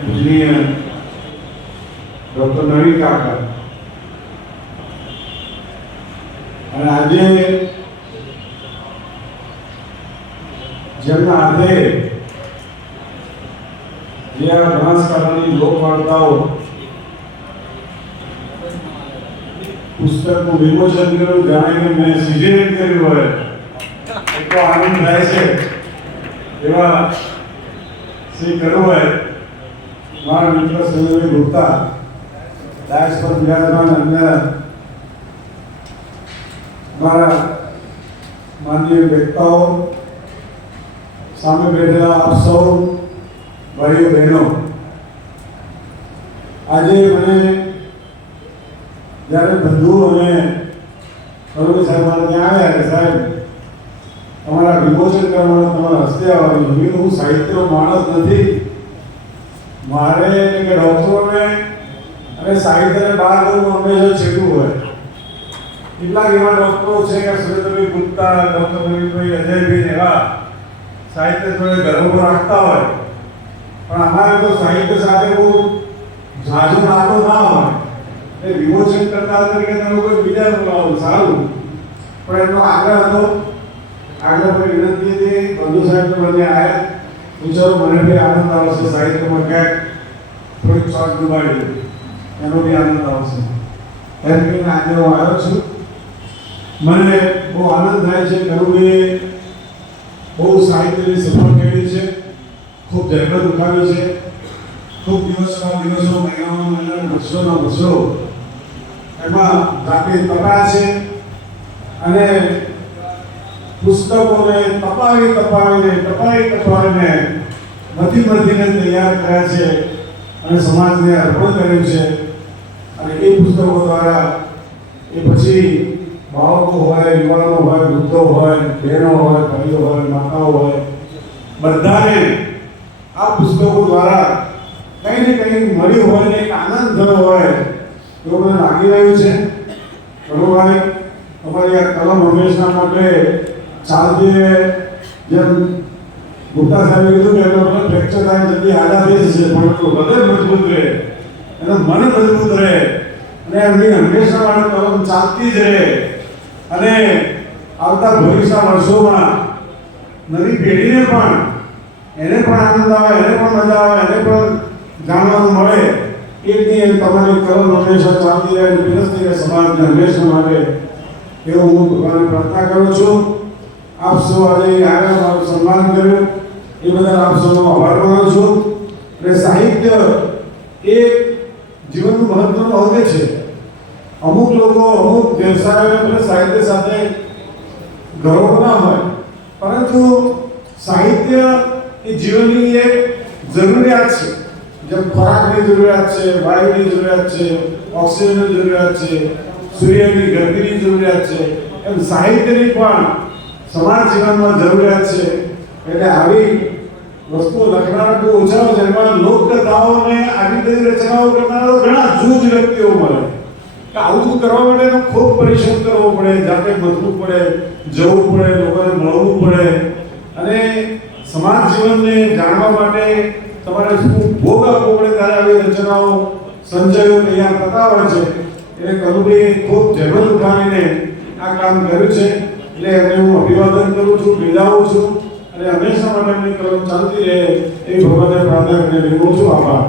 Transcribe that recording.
પૂજનીય doctor નવીન કાકા. અને આજે જેમના હાથે જે આ બનાસકાંઠાની લોકવાર્તાઓ, પુસ્તકનું વિમોચન કર્યું, જાણીને મેં સિઝન કર્યું હોય એટલો આનંદ થાય છે, એવા શ્રી કરુભાઈ મારા મિત્ર સંજયભાઈ ગુપ્તા ડાયસ પર બિરાજમાન અન્ય મારા માનવીય વ્યક્તાઓ સામે બેઠેલા આપ સૌ, ભાઈઓ, બહેનો, આજે મને જ્યારે બંધુ અને કરુણી સાહેબ ત્યાં આવ્યા કે સાહેબ, તમારા વિમોચન કરવાનો તમારા હસ્તે આવવાનું. હું સાહિત્યનો માણસ નથી. મારે એટલે કે ડૉક્ટરોને અને સાહિત્યને બહાર જવું હંમેશા છેટું હોય. કેટલાક એવા ડૉક્ટરો છે કે સુરેન્દ્રભાઈ ગુપ્તા, ડૉક્ટર રવિભાઈ અજયભાઈ એવા સાહિત્ય જોડે ગર્વ રાખતા હોય. પણ અમારે તો સાહિત્ય સાથે બહુ ઝાઝું નાતો ના હોય. એ વિમોચન કરતા તરીકે તમે કોઈ બીજા સારું. પણ એમનો આગ્રહ હતો. આગળ પર વિનંતી હતી. બંધુ સાહેબ તો બંને આવ્યા વિચારો મને બી આનંદ આવશે સાહિત્યમાં ક્યાંક. થોડીક શોખ દુબાડી એનો બી આનંદ આવશે. એમ કહીને આજે હું આવ્યો છું. મને બહુ આનંદ થાય છે કરુભાઈએ બહુ સાહિત્યની સફળ કરી છે. ખૂબ જહેમત ઉઠાવી છે. ખૂબ દિવસોના દિવસો મહિનાઓના મહિના વર્ષોના વર્ષો એમાં જાતે તપા છે અને પુસ્તકોને તપાવી, તપાવીને તપાવી, તપાવીને મથી મથીને તૈયાર કર્યા છે. અને સમાજને અર્પણ કર્યું છે. અને એ પુસ્તકો દ્વારા એ પછી બાળકો હોય, યુવાનો હોય, વૃદ્ધો હોય, બહેનો હોય, ભાઈઓ હોય, માતાઓ હોય, બધાને આ પુસ્તકો દ્વારા કંઈ ને કંઈ મળ્યું હોય ને આનંદ થયો હોય એવું મને લાગી રહ્યું છે. બરોબર? અમારી આ કલમ હંમેશા માટે ચાલતી જેમ ગુપ્તા સાહેબે કીધું કે એનો ફ્રેક્ચર થાય જલ્દી આડા થઈ જશે, પણ એટલું હૃદય મજબૂત રહે, એનું મન મજબૂત રહે. અને એમની હંમેશા માટે કલમ ચાલતી જ રહે. અને આવતા ભવિષ્ય વર્ષોમાં નવી પેઢીને પણ એને પણ આનંદ આવે, એને પણ મજા આવે, એને પણ જાણવાનું મળે. એટલી એમ તમારી કલમ હંમેશા ચાલતી રહે અને પીરસતી રહે સમાજને હંમેશા માટે. એવું હું ભગવાનને પ્રાર્થના કરું છું. આપ સૌ આજે આગળ સન્માન કર્યું. એ બદલ આપ સૌનો આભાર માનું છું અને સાહિત્ય એ જીવનનું મહત્વનું અંગ છે. અમુક લોકો અમુક વ્યવસાયો અને સાહિત્ય સાથે ગૌરવ ના હોય, પરંતુ સાહિત્ય એ જીવનની એક જરૂરિયાત છે. જેમ ખોરાકની જરૂરિયાત છે, વાયુની જરૂરિયાત છે, ઓક્સિજનની જરૂરિયાત છે, સૂર્યની ગરમીની જરૂરિયાત છે. એમ સાહિત્યની પણ સમાજ જીવનમાં જરૂરિયાત છે. એટલે આવી વસ્તુઓ લખનારા બહુ ઓછા. છે એમાં લોકકથાઓ અને આવી બધી રચનાઓ કરનારા ઘણા જૂજ વ્યક્તિઓ મળે. કે આવું કરવા માટે ખૂબ પરિશ્રમ કરવો પડે, જાતે બધવું પડે, જવું પડે, લોકોને મળવું પડે. અને સમાજ જીવનને જાણવા માટે તમારે શું ભોગ આપવો પડે ત્યારે આવી રચનાઓ, સંચયો તૈયાર થતા હોય છે. એટલે કલુભાઈએ ખૂબ જહેમત ઉઠાવીને આ કામ કર્યું છે. એટલે એને હું અભિવાદન કરું છું, બિરદાવું છું. અને હંમેશા માટે કલમ ચાલતી રહે એ ભગવાનને પ્રાર્થના કરીને વિનવું આભાર.